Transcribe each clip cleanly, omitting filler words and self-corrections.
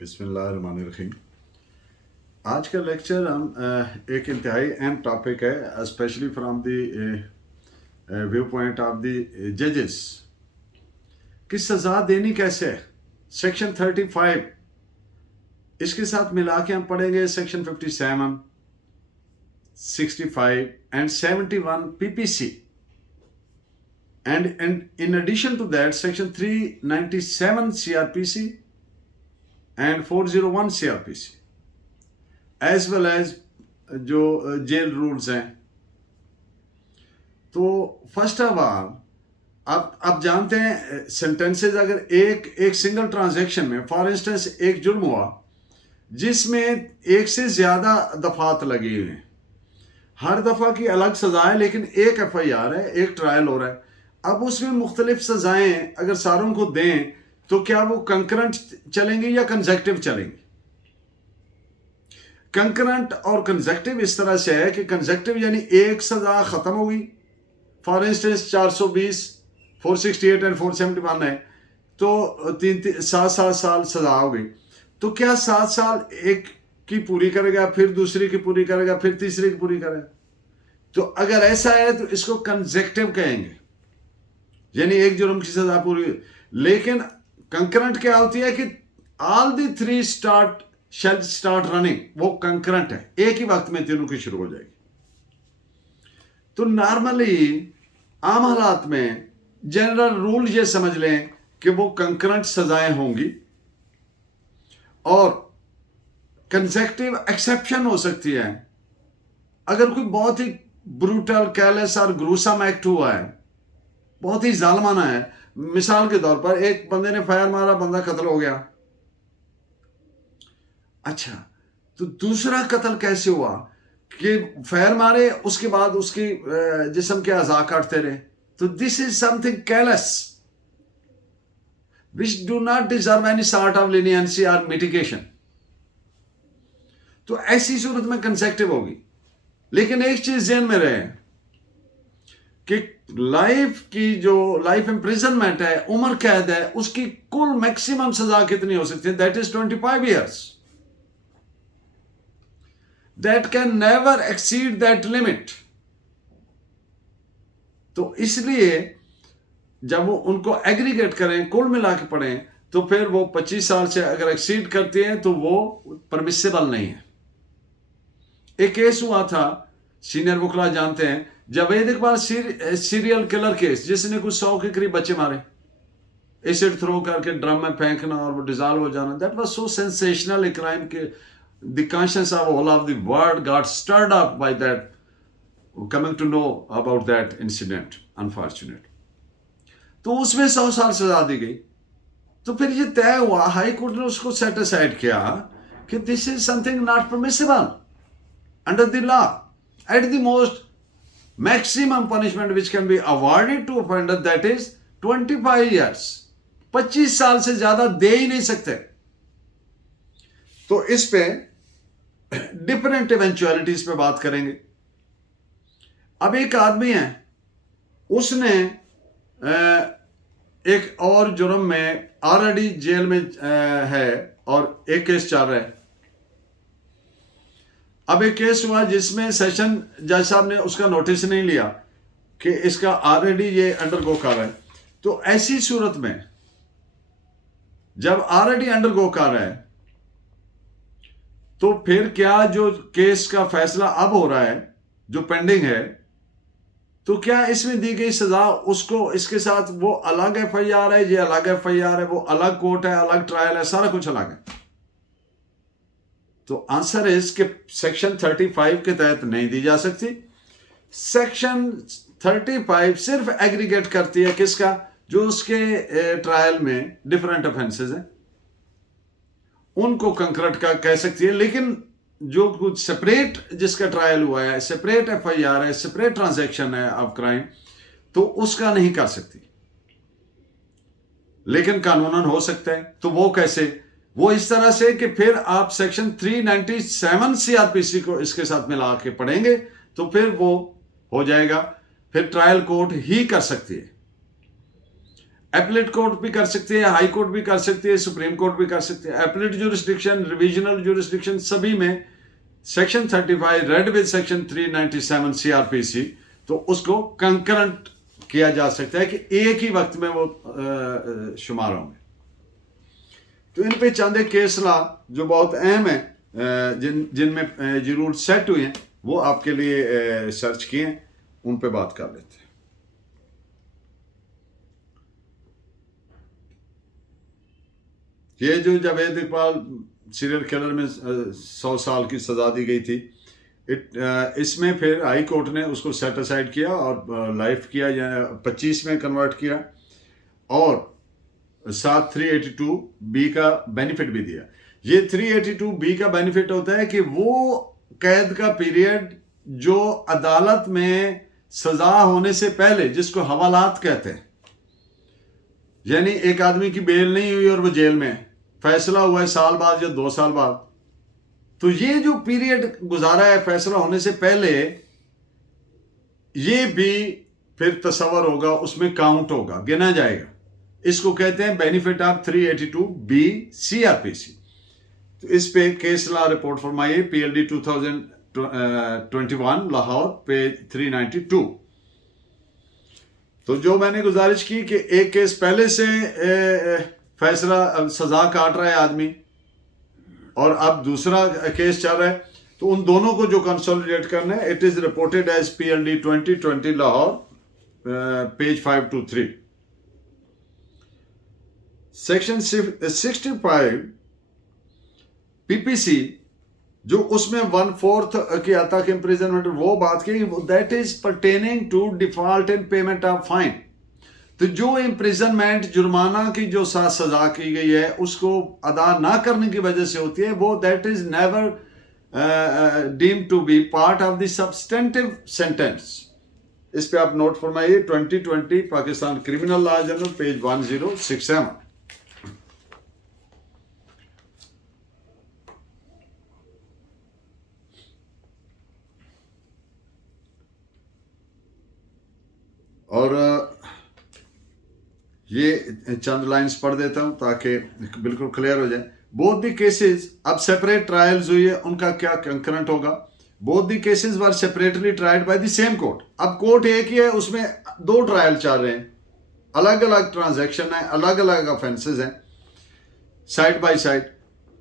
बिस्मिल्लाहिर्रहमानिर्रहीम। आज का लेक्चर हम एक इंतहाई अहम टॉपिक है, specially from the view point of the जजेस कि सज़ा देनी कैसे है। सेक्शन 35 इसके साथ मिला के हम पढ़ेंगे section 57, 65 and 71 PPC and in addition to that section 397 CRPC and 401 CRPC as well as जो जेल रूल्स हैं। तो फर्स्ट ऑफ ऑल आप जानते हैं सेंटेंसेस अगर एक सिंगल ट्रांजैक्शन में फॉर इंस्टेंस एक जुर्म हुआ जिसमें एक से ज़्यादा दफात लगी हुई हैं, हर दफ़ा की अलग सज़ा है लेकिन एक FIR है, एक ट्रायल हो रहा है। अब उसमें मुख्तलिफ सज़ाएं अगर सारों को दें तो क्या वो कंकरेंट चलेंगी या कंसेक्टिव चलेंगी? कंकरेंट और कंसेक्टिव इस तरह से है कि कंसेक्टिव यानी एक सज़ा ख़त्म होगी, फॉर इंस्टेंस 420, 468 एंड 471 है, तो 7 साल सज़ा हो गई। तो क्या 7 साल एक की पूरी करेगा, फिर दूसरी की पूरी करेगा, फिर तीसरी की पूरी करेगा? तो अगर ऐसा है तो इसको कंसेक्टिव कहेंगे, यानी एक जुर्म की सजा पूरी। लेकिन कंकरेंट क्या होती है कि all the 3 shell start running, वो कंकरेंट है, एक ही वक्त में तीनों की शुरू हो जाएगी। तो नॉर्मली आम हालात में जनरल रूल ये समझ लें कि वो कंकरेंट सजाएं होंगी और कंसेक्टिव एक्सेप्शन हो सकती है अगर कोई बहुत ही ब्रूटल, कैलेस और ग्रूसम एक्ट हुआ है, बहुत ही जालमाना है। मिसाल के तौर पर एक बंदे ने फायर मारा, बंदा कत्ल हो गया। अच्छा, तो दूसरा कत्ल कैसे हुआ कि फायर मारे उसके बाद उसकी जिस्म के अज़ा काटते रहे? तो this is something careless which do not deserve any sort of leniency और मिटिगेशन। तो ऐसी सूरत में कंसेक्टिव होगी। लेकिन एक चीज ध्यान में रहे कि लाइफ इम्प्रिजनमेंट है, उम्र कैद है, उसकी कुल मैक्सिमम सजा कितनी हो सकती है? That is 25 years। That can never exceed that limit. तो इसलिए जब वो उनको एग्रीगेट करें, कुल मिला के पढ़ें, तो फिर वो 25 साल से अगर एक्सीड करती हैं तो वो परमिसेबल नहीं है। एक केस हुआ था, सीनियर वकला जानते हैं, Javed Iqbal serial killer case, जिसने कुछ 100 के करीब बच्चे मारे, एसिड थ्रो करके ड्रम में फेंकना और वो डिजॉल्व हो जाना। That was so sensational a crime के the conscious of all of the world got stirred up by that, coming to know about that incident, unfortunate. तो उसमें 100 साल सजा दी गई। तो फिर ये तय हुआ, हाई कोर्ट ने उसको सेट असाइड किया कि this is something not permissible under the law. At the most maximum punishment which can be awarded to offender, that is 25 years। 25 साल से ज्यादा दे ही नहीं सकते। तो इस पे डिफरेंट इवेंचुअलिटीज पे बात करेंगे। अब एक आदमी है, उसने एक और जुर्म में ऑलरेडी जेल में है और एक केस चल रहा है। अब एक केस हुआ जिसमें सेशन जज साहब ने उसका नोटिस नहीं लिया कि इसका ऑलरेडी ये अंडरगो कर रहा है। तो ऐसी सूरत में जब ऑलरेडी अंडरगो कर रहा है तो फिर क्या जो केस का फैसला अब हो रहा है, जो पेंडिंग है, तो क्या इसमें दी गई सजा उसको इसके साथ वो अलग FIR है, ये अलग FIR है, वो अलग कोर्ट है, अलग ट्रायल है, सारा कुछ अलग है? तो आंसर है इसके सेक्शन 35 के तहत नहीं दी जा सकती। सेक्शन 35 सिर्फ एग्रीगेट करती है किसका? जो उसके ट्रायल में डिफरेंट ऑफेंसेस हैं उनको कंकरेंट का कह सकती है। लेकिन जो कुछ सेपरेट जिसका ट्रायल हुआ है, सेपरेट FIR है, सेपरेट ट्रांजैक्शन है ऑफ क्राइम, तो उसका नहीं कर सकती। लेकिन कानूनन हो सकता है। तो वो कैसे? वो इस तरह से कि फिर आप सेक्शन 397 CRPC को इसके साथ मिला के पढ़ेंगे तो फिर वो हो जाएगा, फिर ट्रायल कोर्ट ही कर सकती है। एपलेट कोर्ट भी कर सकती है, हाई कोर्ट भी कर सकती है, सुप्रीम कोर्ट भी कर सकती है। एपलेट ज्यूरिसडिक्शन, रिविजनल ज्यूरिसडिक्शन सभी में section 35 read with section 397 CrPC, तो उसको कंकरेंट किया जा सकता है कि एक ही वक्त में वो शुमार होंगे। तो इन पे चंद एक केस ला जो बहुत अहम है, जिनमें जो रूल सेट हुए हैं वो आपके लिए सर्च किए हैं, उन पे बात कर लेते हैं। ये जो जावेद इकबाल सीरियल किलर में 100 साल की सजा दी गई थी, इसमें फिर हाई कोर्ट ने उसको सेट असाइड किया और लाइफ किया या 25 में कन्वर्ट किया, और साथ 382 बी का बेनिफिट भी दिया। ये 382 बी का बेनिफिट होता है कि वो कैद का पीरियड जो अदालत में सजा होने से पहले, जिसको हवालात कहते हैं, यानी एक आदमी की बेल नहीं हुई और वो जेल में, फैसला हुआ है साल बाद या 2 साल बाद, तो ये जो पीरियड गुजारा है फैसला होने से पहले, ये भी फिर तस्वर होगा, उसमें काउंट होगा, गिना जाएगा। इसको कहते हैं बेनिफिट ऑफ 382 बी सीआरपीसी। तो इस पे केस ला रिपोर्ट फरमाइए, पीएलडी 2021 लाहौर, पेज 392। तो जो मैंने गुजारिश की कि एक केस पहले से फैसला सजा काट रहा है आदमी और अब दूसरा केस चल रहा है, तो उन दोनों को जो कंसोलिडेट करना है, it is reported as PLD 2020 Lahore, page 523। Section 65 PPC जो उसमें 1/4 की हद तक इम्प्रिजनमेंट, वो बात की that is pertaining to default in payment of fine. तो जो इम्प्रिजनमेंट, जुर्माना की जो सजा की गई है उसको अदा ना करने की वजह से होती है, वो that is never deemed to be part of the substantive sentence. इस पे आप नोट फरमाइए, 2020 Pakistan criminal law journal, page 1067। और ये चंद लाइंस पढ़ देता हूं ताकि बिल्कुल क्लियर हो जाए। बोथ द केसेस, अब सेपरेट ट्रायल्स हुई है, उनका क्या कंकरेंट होगा। Both the cases were separately tried by the same court. अब कोर्ट एक ही है, उसमें 2 ट्रायल चल रहे हैं, अलग अलग ट्रांजैक्शन है, अलग अलग ऑफेंसेस हैं, side by side,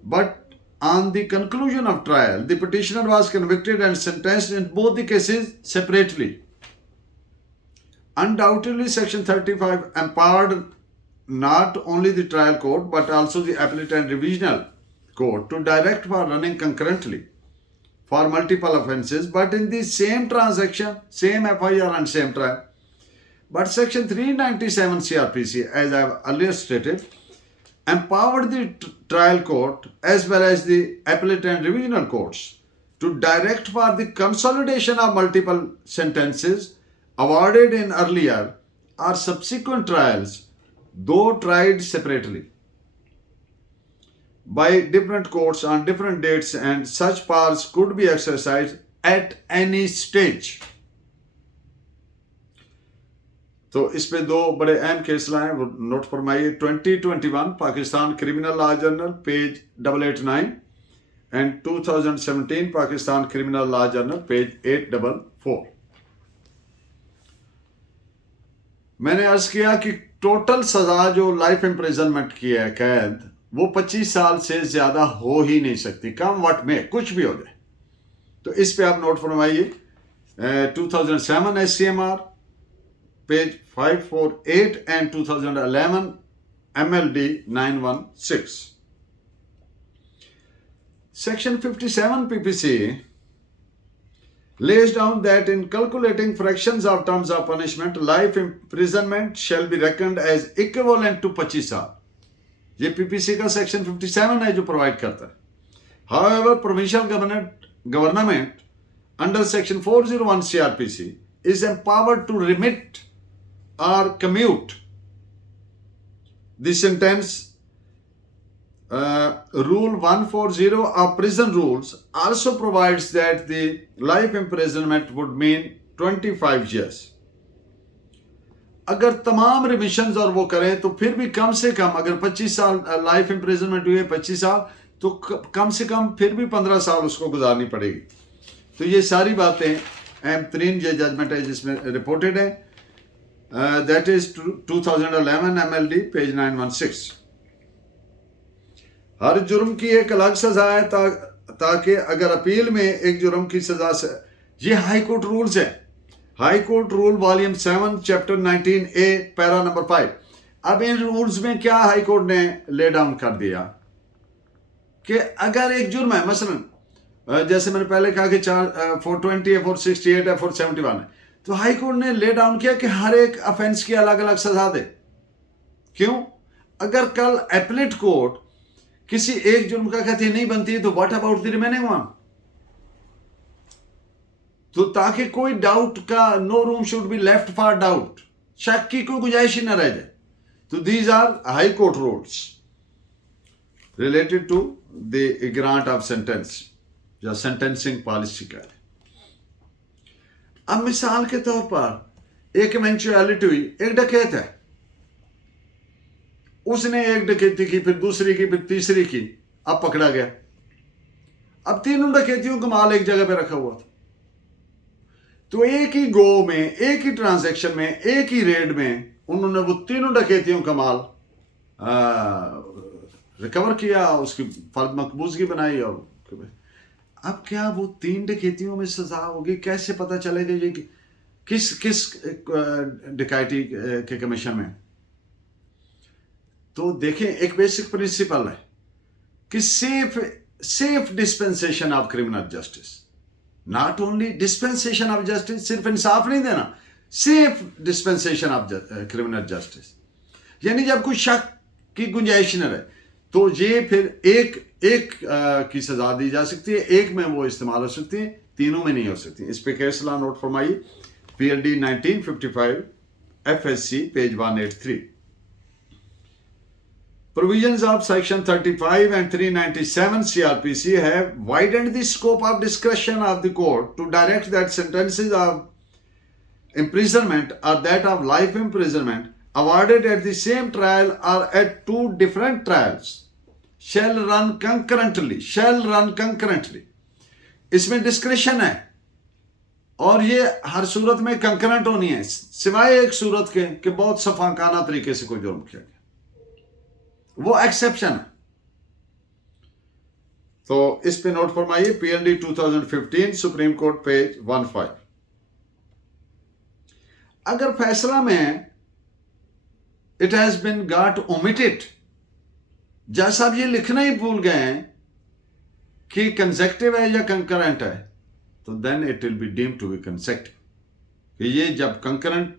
but on the conclusion of trial the petitioner was convicted and sentenced in both the cases separately. Undoubtedly, Section 35 empowered not only the trial court but also the appellate and revisional court to direct for running concurrently for multiple offences, but in the same transaction, same FIR and same trial. But Section 397 CRPC, as I have earlier stated, empowered the trial court as well as the appellate and revisional courts to direct for the consolidation of multiple sentences awarded in earlier or subsequent trials, though tried separately by different courts on different dates, and such powers could be exercised at any stage. तो इस पे 2 बड़े अहम case लाए, वो note फरमाइए। 2021 Pakistan criminal law journal, page 889, and 2017 Pakistan criminal law journal, page 844। मैंने अर्ज किया कि टोटल सजा जो लाइफ इम्प्रिजनमेंट की है, कैद, वो 25 साल से ज्यादा हो ही नहीं सकती, कम वट में कुछ भी हो जाए। तो इस पे आप नोट फरमाइए, 2007 SCMR, page 548, and 2011 MLD 916। Section 57 PPC lays down that in calculating fractions of terms of punishment, life imprisonment shall be reckoned as equivalent to 25 साल। ये पीपीसी का सेक्शन 57 है जो प्रोवाइड करता है। However, provincial government under section 401 CRPC is empowered to remit or commute the sentence. Rule 140 of prison rules also provides that the life imprisonment would mean 25 years. अगर तमाम remissions और वो करें तो फिर भी कम से कम, अगर 25 साल लाइफ इम्प्रिजनमेंट हुई है 25 साल, तो कम से कम फिर भी 15 साल उसको गुजारनी पड़ेगी। तो ये सारी बातें अहम तरीन ये जजमेंट है जिसमें रिपोर्टेड है। That is 2011 MLD page 916। हर जुर्म की एक अलग सजा है ताकि अगर अपील में एक जुर्म की सजा से, ये हाई कोर्ट रूल्स है, high court rule volume 7 chapter 19A para number 5। अब इन रूल्स में क्या हाई कोर्ट ने ले डाउन कर दिया कि अगर एक जुर्म है, मसलन जैसे मैंने पहले कहा कि 420 है, 468 है, 471 है, तो हाई कोर्ट ने ले डाउन किया कि हर एक ऑफेंस की अलग अलग सजा दे। क्यों? अगर कल एपलेट कोर्ट किसी एक जुर्म का कहती नहीं बनती है, तो what about the remaining one? तो ताकि कोई डाउट का, no room should be left for doubt, शक की कोई गुंजाइश ही न रह जाए। तो these are high court rules related to the grant of sentence या सेंटेंसिंग पॉलिसी का। अब मिसाल के तौर पर एक इवेंचुअलिटी हुई, एक डकैत है, उसने एक डकैती की, फिर दूसरी की, फिर तीसरी की, अब पकड़ा गया। अब तीनों डकैतियों का माल एक जगह पे रखा हुआ था, तो एक ही गो में, एक ही ट्रांजैक्शन में, एक ही रेड में उन्होंने वो तीनों डकैतियों का माल रिकवर किया, उसकी फर्द मकबूजगी बनाई। और अब क्या वो 3 डकैतियों में सजा होगी? कैसे पता चलेगा ये किस डकैती के कमीशन में? तो देखें, एक बेसिक प्रिंसिपल है कि safe dispensation of criminal justice, not only dispensation of justice, सिर्फ इंसाफ नहीं देना, safe dispensation of criminal justice, यानी जब कोई शक की गुंजाइश न रहे, तो ये फिर एक की सजा दी जा सकती है, एक में वो इस्तेमाल हो सकती है, तीनों में नहीं हो सकती। इस पे केस लॉ नोट फरमाइए, PLD 1955 FSC page 183। Provisions of Section 35 and 397 CRPC have widened the scope of discretion of the court to direct that sentences of imprisonment or that of life imprisonment awarded at the same trial or at 2 different trials shall run concurrently। इसमें discretion है और ये हर सूरत में concurrent होनी है, सिवाय एक सूरत के कि बहुत सफाकाना तरीके से कोई जुर्म किया गया, वो एक्सेप्शन है। तो इस पे नोट फरमाइए, PLD 2015 सुप्रीम कोर्ट पेज 15। अगर फैसला में it has been got omitted, जज साहब ये लिखना ही भूल गए हैं कि कंसेक्टिव है या कंकरेंट है, तो then it will be deemed to be consecutive. ये जब कंकरेंट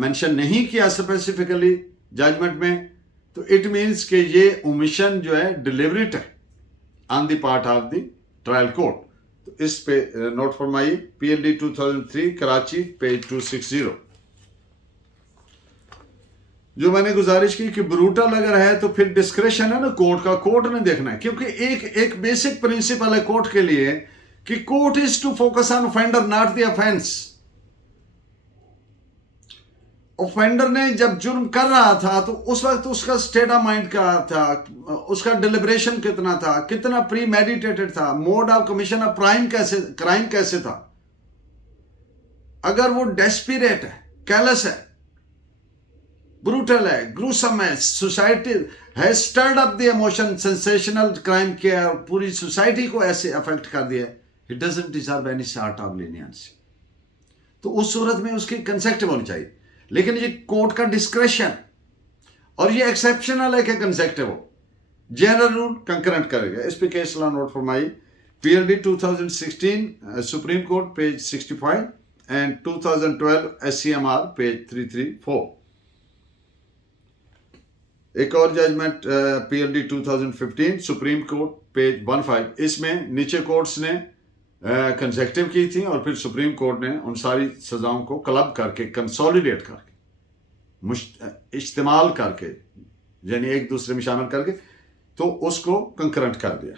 मेंशन नहीं किया स्पेसिफिकली जजमेंट में, तो इट मीन्स कि ये ओमिशन जो है डिलिबरेट है on the part of the trial court. तो इस पे नोट फरमाइए, PLD 2003 कराची पेज 260। जो मैंने गुजारिश की कि ब्रूटल अगर है तो फिर डिस्क्रेशन है ना कोर्ट का, कोर्ट ने देखना है, क्योंकि एक बेसिक प्रिंसिपल है कोर्ट के लिए कि court is to focus on offender not the offence. Offender ने जब जुर्म कर रहा था तो उस वक्त उसका स्टेट ऑफ माइंड क्या था, उसका डिलिब्रेशन कितना था, कितना प्री मेडिटेटेड था, mode of commission of crime कैसे था। अगर वो डेस्पिरेट है, कैलस है, ब्रूटल है, ग्रूसम है, सोसाइटी है stirred up the emotion, sensational crime किया, पूरी सोसाइटी को ऐसे अफेक्ट कर दिया, it doesn't deserve any sort of leniency. तो उस सूरत में उसकी कंसेक्टिव होनी चाहिए। लेकिन ये कोर्ट का डिस्क्रेशन, और ये एक्सेप्शनल है कि कंसेक्टिव हो, जनरल रूल कंकरेंट करेगा। इस पे केस लॉ नोट फरमाई, PLD 2016 supreme court page 65 and 2012 SCMR page 334। एक और judgment PLD 2015 supreme court page 15। इसमें नीचे कोर्ट्स ने कंसेक्टिव की थी और फिर सुप्रीम कोर्ट ने उन सारी सजाओं को क्लब करके, कंसोलिडेट करके, इस्तेमाल करके, यानी एक दूसरे में शामिल करके, तो उसको कंकरेंट कर दिया।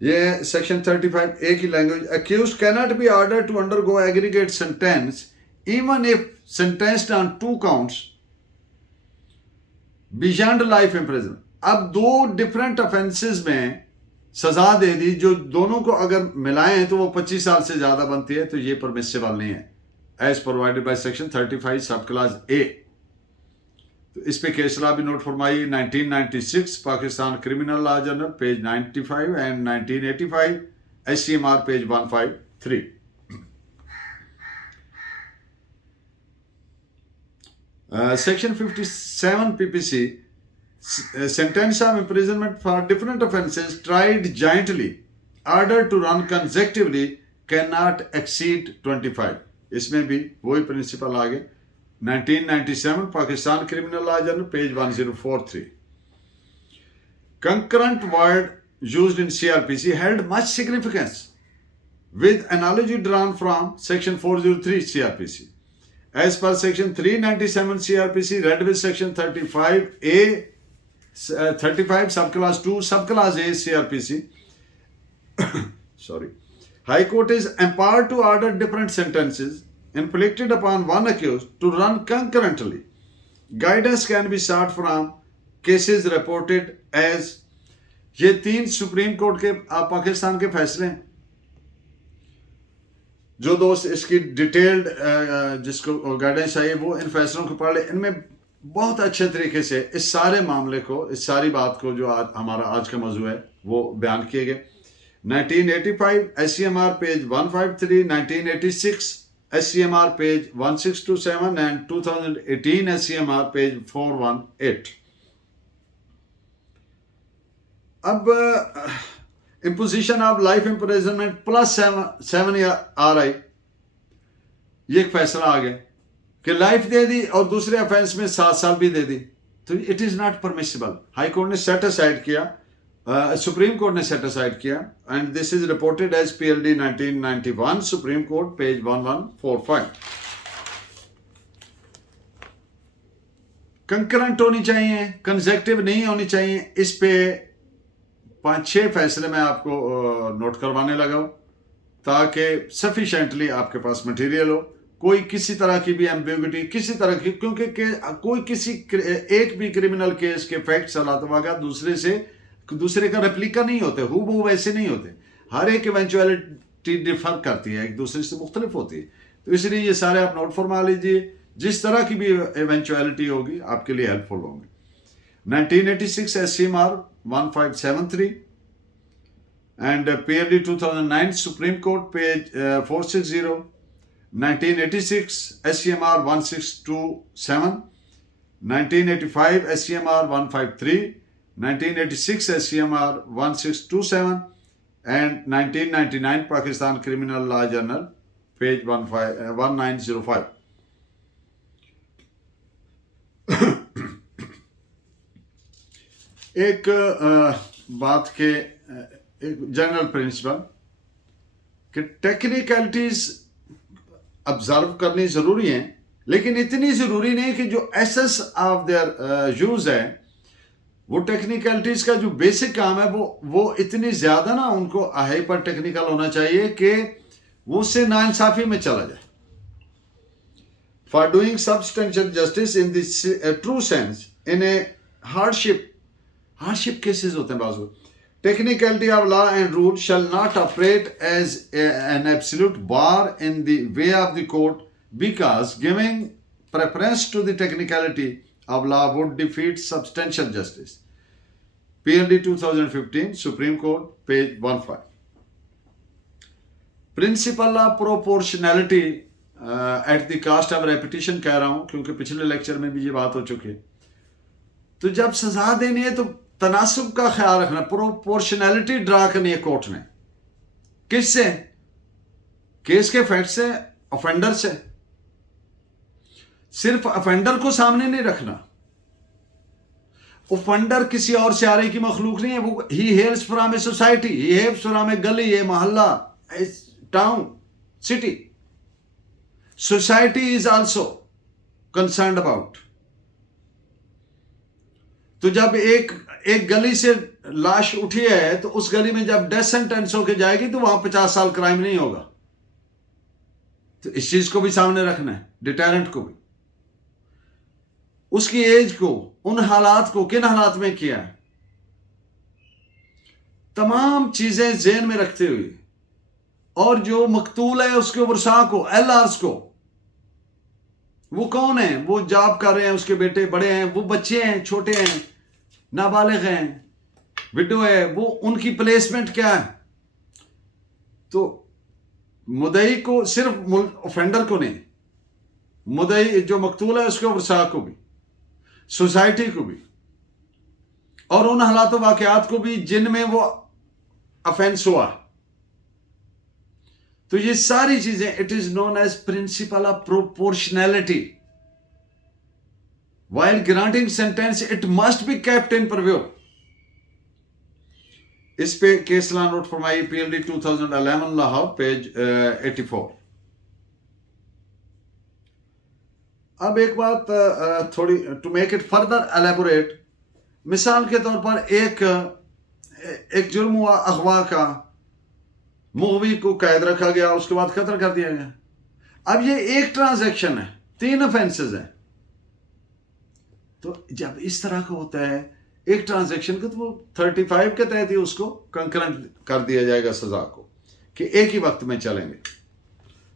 ये सेक्शन 35A की language, accuse cannot be order to undergo aggregate sentence even if sentenced on 2 counts beyond life imprison. अब 2 डिफरेंट ऑफेंसेस में सजा दे दी, जो दोनों को अगर मिलाएं तो वो 25 साल से ज्यादा बनती है, तो ये परमिसिबल नहीं है एज प्रोवाइडेड बाय सेक्शन 35 सब क्लास ए। तो इस पे केस लॉ भी नोट फरमाइए। 1996 Pakistan criminal law journal page 95 and 1985 SCMR page 153। Section 57 PPC, sentence of imprisonment for different offences tried jointly, ordered to run consecutively, cannot exceed 25। इसमें भी वही principal आ गए। 1997 Pakistan criminal law journal page 1043। Concurrent word used in CRPC held much significance with analogy drawn from section 403 CRPC. As per section 397 CRPC, read with section 35A, 35 subclass 2 subclass A CRPC, sorry, High Court is empowered to order different sentences inflicted upon one accused to run concurrently. Guidance can be sought from cases reported as, ये 3 supreme court के पाकिस्तान के फैसले हैं। जो दोस्त इसकी detailed जिसको guidance चाहिए वो इन फैसलों को पढ़ ले। इनमें बहुत अच्छे तरीके से इस सारे मामले को, इस सारी बात को जो आज हमारा आज का मौजू है वो बयान किए गए। 1985 SCMR page 153, 1986 SCMR page 1627 and 2018 SCMR page 418। अब imposition of life imprisonment plus 7 RI, ये एक फैसला आ गया कि लाइफ दे दी और दूसरे ऑफेंस में 7 साल भी दे दी, तो it is not permissible. High court ने सेट असाइड किया, सुप्रीम कोर्ट ने सेट असाइड किया, and this is reported as PLD 1991 supreme court page 1145। Concurrent होनी चाहिए, कंसेक्टिव नहीं होनी चाहिए। इस पे 5-6 फैसले मैं आपको नोट करवाने लगा हूं ताकि सफिशिएंटली आपके पास मटेरियल हो, कोई किसी तरह की भी एम्बिग्युइटी किसी तरह की, क्योंकि कोई किसी एक भी क्रिमिनल केस के फैक्ट्स अलावा दूसरे का रेप्लिका नहीं होते, हूबहू वैसे नहीं होते। हर एक इवेंचुअलिटी डिफर करती है, एक दूसरे से मुख्तलिफ होती है। तो इसलिए ये सारे आप नोट फरमा लीजिए, जिस तरह की भी इवेंचुअलिटी होगी आपके लिए हेल्पफुल होंगे। 1986 SCMR 1573 and PLD 2009 Supreme Court page 460, 1986 SCMR 1627, 1985 SCMR 153, 1986 SCMR 1627 and 1999 Pakistan Criminal Law Journal page 1905। एक बात के एक जनरल प्रिंसिपल कि टेक्निकलिटीज ऑब्जर्व करनी जरूरी है, लेकिन इतनी जरूरी नहीं कि जो एसेंस ऑफ देयर यूज है, वो टेक्निकलिटीज का जो बेसिक काम है वो इतनी ज्यादा ना उनको हाइपर टेक्निकल होना चाहिए कि वो उससे नाइंसाफी में चला जाए। For doing substantial justice in this true sense in a hardship cases होते हैं बाजू। Technicality of law and rule shall not operate as an absolute bar in the way of the court because giving preference to the technicality of law would defeat substantial justice. PLD 2015 supreme court page 15। Principle of proportionality at the cost of repetition कह रहा हूं क्योंकि पिछले lecture में भी ये बात हो चुकी है। तो जब सजा देनी है तो तनासुब का ख्याल रखना, प्रोपोर्शनैलिटी ड्रा करनी है कोर्ट ने। किससे? केस के फैक्ट से, ऑफेंडर से। सिर्फ ऑफेंडर को सामने नहीं रखना। ऑफेंडर किसी और सियारे की मखलूक नहीं है, वो ही hails from a society, he hails from a गली, ए मोहल्ला, a town, city. Society is also concerned about. तो जब एक गली से लाश उठी है तो उस गली में जब डेथ सेंटेंस होके जाएगी तो वहां 50 साल क्राइम नहीं होगा। तो इस चीज को भी सामने रखना है, डिटेरेंट को भी, उसकी एज को, उन हालात को किन हालात में किया है, तमाम चीजें जेहन में रखते हुए, और जो मकतूल है उसके वर्सा को, एलआर्स को, वो कौन है, वो जॉब कर रहे हैं, उसके बेटे बड़े हैं, वो बच्चे हैं, छोटे हैं, नाबालिग हैं, विडो है, वो उनकी प्लेसमेंट क्या है। तो मुदई को, सिर्फ ऑफेंडर को नहीं, मुदई जो मकतूल है उसके वर्सा को भी, सोसाइटी को भी, और उन हालात वाकयात को भी जिनमें वो अफेंस हुआ। तो ये सारी चीजें, it is known as principle of proportionality. While granting sentence it must be kept in preview. इस पे केस लॉ नोट फरमाई PLD 2011 लाहौर, पेज 84। अब एक बात थोड़ी to make it further elaborate, मिसाल के तौर पर एक जुर्म हुआ अगवा का, मुगवी को कैद रखा गया, उसके बाद कत्ल कर दिया गया। अब ये एक ट्रांजैक्शन है, 3 ऑफेंसेस हैं। तो जब इस तरह का होता है एक ट्रांजैक्शन का, तो वो 35 के तहत ही उसको कंकरेंट कर दिया जाएगा सजा को, कि एक ही वक्त में चलेंगे,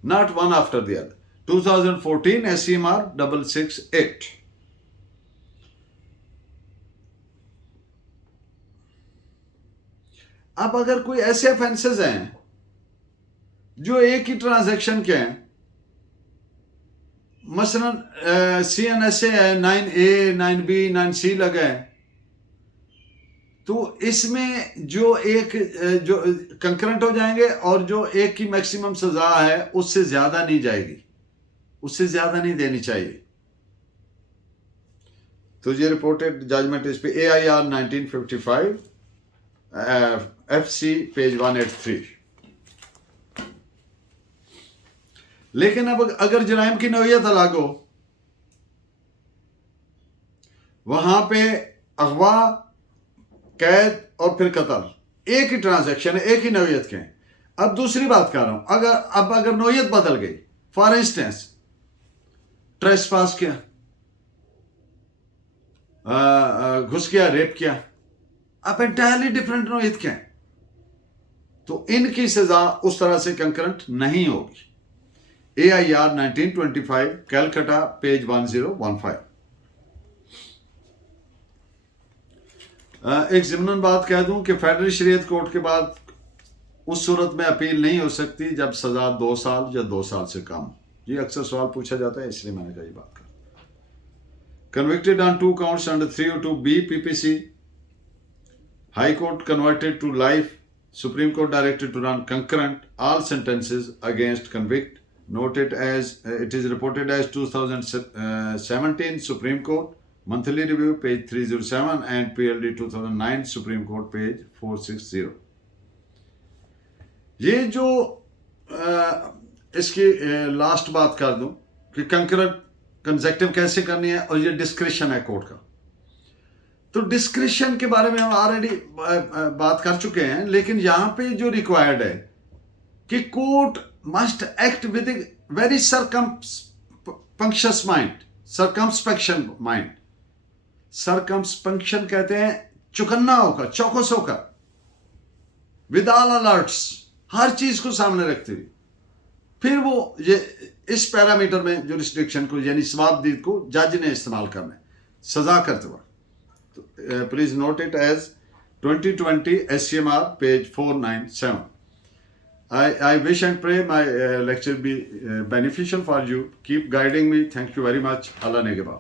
not one after the other. 2014 SCMR 668। अब अगर कोई ऐसे ऑफेंसेस हैं जो एक ही ट्रांजैक्शन के हैं, मसलन CNSA है, 9A 9B 9C लगा है, तो इसमें जो जो कंकरेंट हो जाएंगे, और जो एक की मैक्सिमम सजा है उससे ज्यादा नहीं जाएगी, उससे ज्यादा नहीं देनी चाहिए। तो ये रिपोर्टेड जजमेंट इस पे AIR 1955 FC पेज 183। लेकिन अब अगर जराइम की नौयत अलग हो, वहां पे अगवा, कैद और फिर कत्ल एक ही ट्रांजैक्शन है, एक ही नौयत के हैं। अब दूसरी बात कर रहा हूं, अगर नौयत बदल गई, फॉर इंस्टेंस ट्रेसपास किया, घुस गया, रेप किया, अब एंटायरली डिफरेंट नौयत के हैं, तो इनकी सजा उस तरह से कंकरेंट नहीं होगी। AIR 1925 Calcutta page 1015। एक ज़िमनन बात कह दूं कि फेडरल शरीयत कोर्ट के बाद उस सूरत में अपील नहीं हो सकती जब सजा 2 साल या 2 साल से कम। ये अक्सर सवाल पूछा जाता है, इसलिए मैंने कहा ये बात कर। Convicted on 2 counts under 302B PPC, High Court converted to life, Supreme Court directed to run concurrent all sentences against convict. Noted as it is reported as 2017 Supreme Court monthly review page 307 and PLD 2009 Supreme Court page 460। ये जो इसकी last बात कर दूं कि concurrent consecutive कैसे करनी है, और ये डिस्क्रिशन है कोर्ट का। तो डिस्क्रिशन के बारे में हम ऑलरेडी बात कर चुके हैं, लेकिन यहां पे जो रिक्वायर्ड है कि court must act with a very circumspicious mind, circumspection mind। circumspection कहते हैं चौकन्ना होकर, चौकस होकर, with all alerts, हर चीज को सामने रखते हुए, फिर वो ये इस पैरामीटर में जुरिस्डिक्शन को, यानी सवाबदीद को जज ने इस्तेमाल करना है सजा करते वक्त। तो please note it as 2020 SCMR page 497। I wish and pray my lecture be beneficial for you. Keep guiding me. Thank you very much. Allah Negeba.